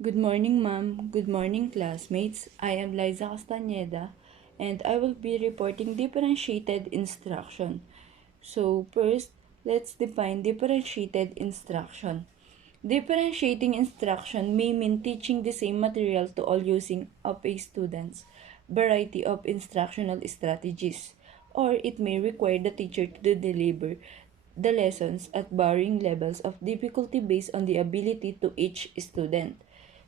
Good morning, ma'am. Good morning, classmates. I am Liza Castaneda, and I will be reporting differentiated instruction. So, first, let's define differentiated instruction. Differentiating instruction may mean teaching the same material to all using of a student's variety of instructional strategies, or it may require the teacher to deliver the lessons at varying levels of difficulty based on the ability to each student.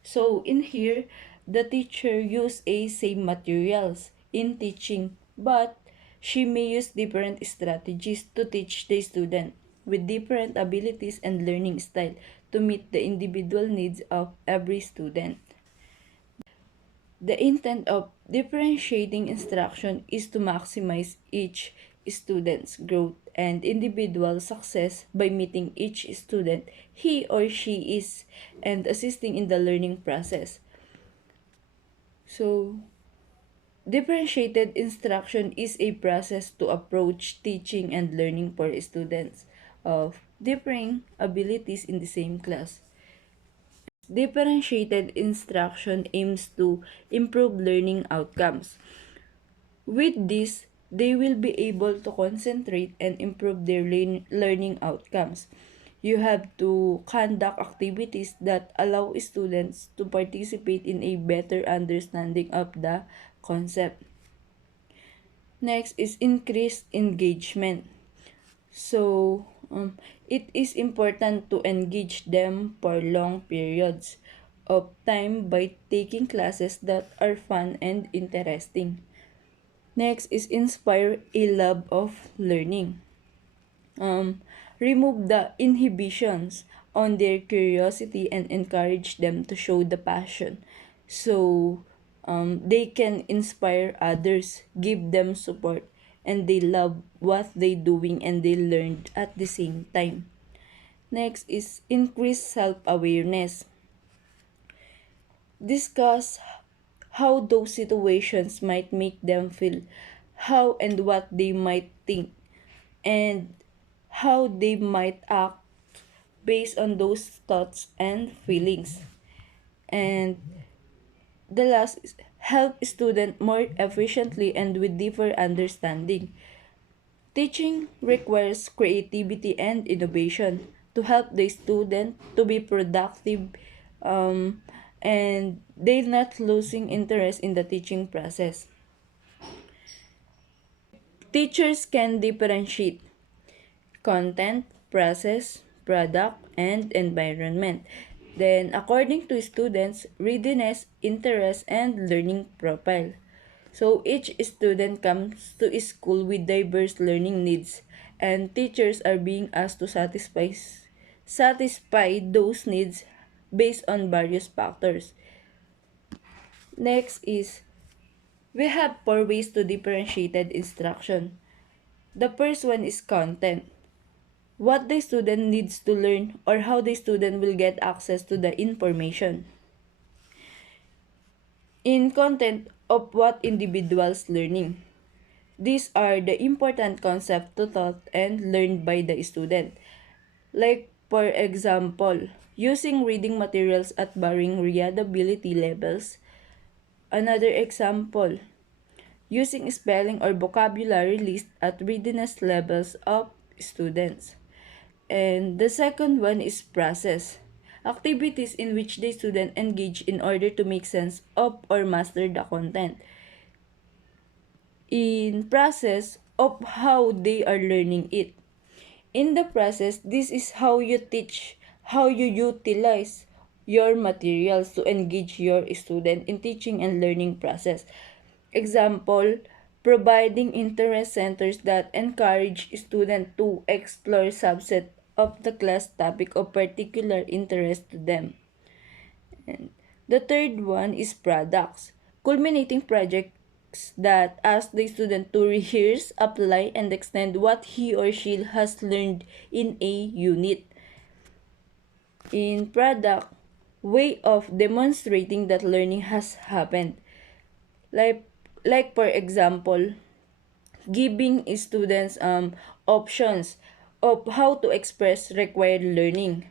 So in here, the teacher use a same materials in teaching, but she may use different strategies to teach the student with different abilities and learning style to meet the individual needs of every student. The intent of differentiating instruction is to maximize each student's growth and individual success by meeting each student he or she is and assisting in the learning process. So, differentiated instruction is a process to approach teaching and learning for students of differing abilities in the same class. Differentiated instruction aims to improve learning outcomes. With this, they will be able to concentrate and improve their learning outcomes. You have to conduct activities that allow students to participate in a better understanding of the concept. Next is increased engagement. So, it is important to engage them for long periods of time by taking classes that are fun and interesting. Next is inspire a love of learning. Remove the inhibitions on their curiosity and encourage them to show the passion. So, they can inspire others, give them support, and they love what they doing and they learned at the same time. Next is increase self-awareness. Discuss how those situations might make them feel, how and what they might think, and how they might act based on those thoughts and feelings. And the last is help student more efficiently and with deeper understanding. Teaching requires creativity and innovation to help the student to be productive, um, and they're not losing interest in the teaching process. Teachers can differentiate content, process, product, and environment. Then, according to students, readiness, interest, and learning profile. So, each student comes to school with diverse learning needs, and teachers are being asked to satisfy those needs based on various factors. Next is, we have four ways to differentiated instruction. The first one is content. What the student needs to learn or how the student will get access to the information. In content of what individuals learning. These are the important concepts to taught and learned by the student. Like for example, using reading materials at varying readability levels. Another example, using spelling or vocabulary list at readiness levels of students. And the second one is process. Activities in which the student engage in order to make sense of or master the content. In process of how they are learning it. In the process, this is how you teach, how you utilize your materials to engage your student in teaching and learning process. Example, providing interest centers that encourage students to explore subset of the class topic of particular interest to them. And the third one is products, culminating projects that ask the student to rehearse, apply, and extend what he or she has learned in a unit. In product, way of demonstrating that learning has happened. Like, like for example, giving students options of how to express required learning.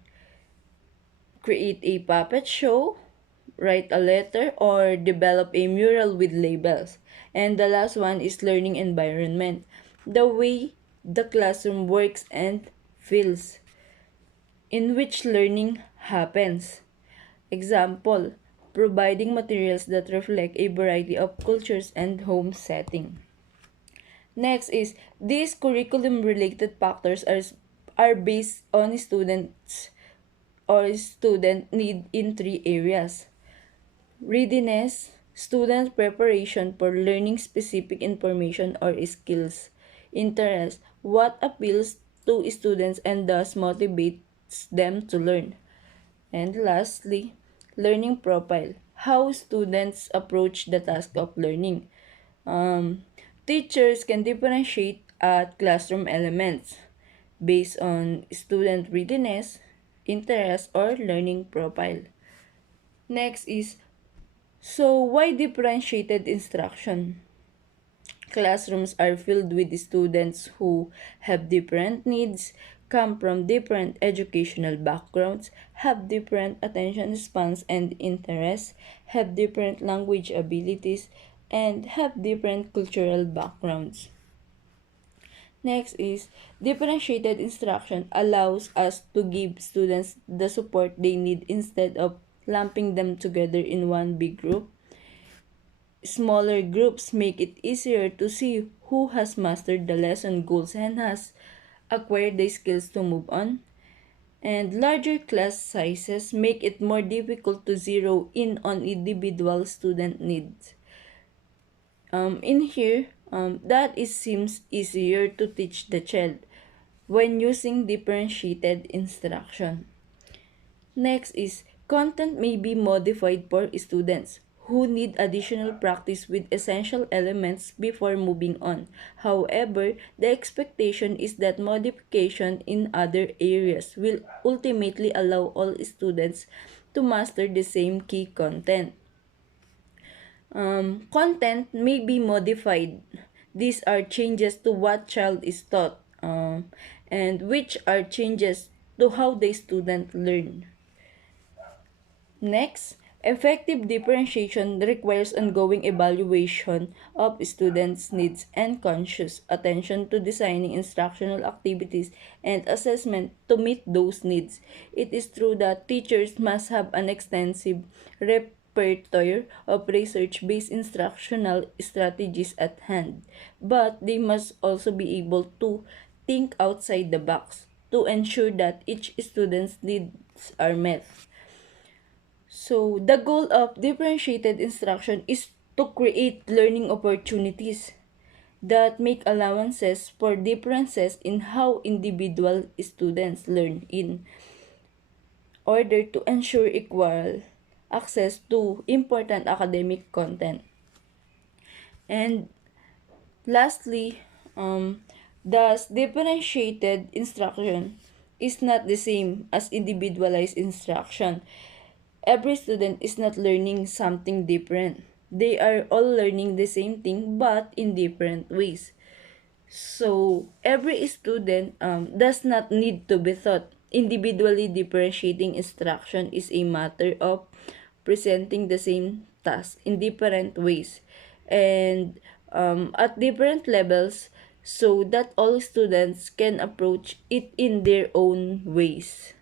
Create a puppet show, write a letter, or develop a mural with labels. And the last one is learning environment, the way the classroom works and feels, in which learning happens. Example, providing materials that reflect a variety of cultures and home setting. Next is these curriculum related factors are based on student need in three areas. Readiness, student preparation for learning specific information or skills. Interest, what appeals to students and thus motivates them to learn. And lastly, learning profile, how students approach the task of learning. Um, Teachers can differentiate at classroom elements based on student readiness, interest, or learning profile. Next is, so why differentiated instruction? Classrooms are filled with students who have different needs, come from different educational backgrounds, have different attention spans and interests, have different language abilities, and have different cultural backgrounds. Next is differentiated instruction allows us to give students the support they need instead of lumping them together in one big group. Smaller groups make it easier to see who has mastered the lesson goals and has acquired the skills to move on. And larger class sizes make it more difficult to zero in on individual student needs. In here, that it seems easier to teach the child when using differentiated instruction. Next is content may be modified for students who need additional practice with essential elements before moving on. However, the expectation is that modification in other areas will ultimately allow all students to master the same key content. Content may be modified. These are changes to what child is taught, and which are changes to how the student learn. Next, effective differentiation requires ongoing evaluation of students' needs and conscious attention to designing instructional activities and assessment to meet those needs. It is true that teachers must have an extensive repertoire of research-based instructional strategies at hand, but they must also be able to think outside the box to ensure that each student's needs are met. So, the goal of differentiated instruction is to create learning opportunities that make allowances for differences in how individual students learn in order to ensure equal access to important academic content. And lastly, thus differentiated instruction is not the same as individualized instruction. Every student is not learning something different. They are all learning the same thing but in different ways. So, every student does not need to be taught. Individually differentiating instruction is a matter of presenting the same task in different ways and at different levels so that all students can approach it in their own ways.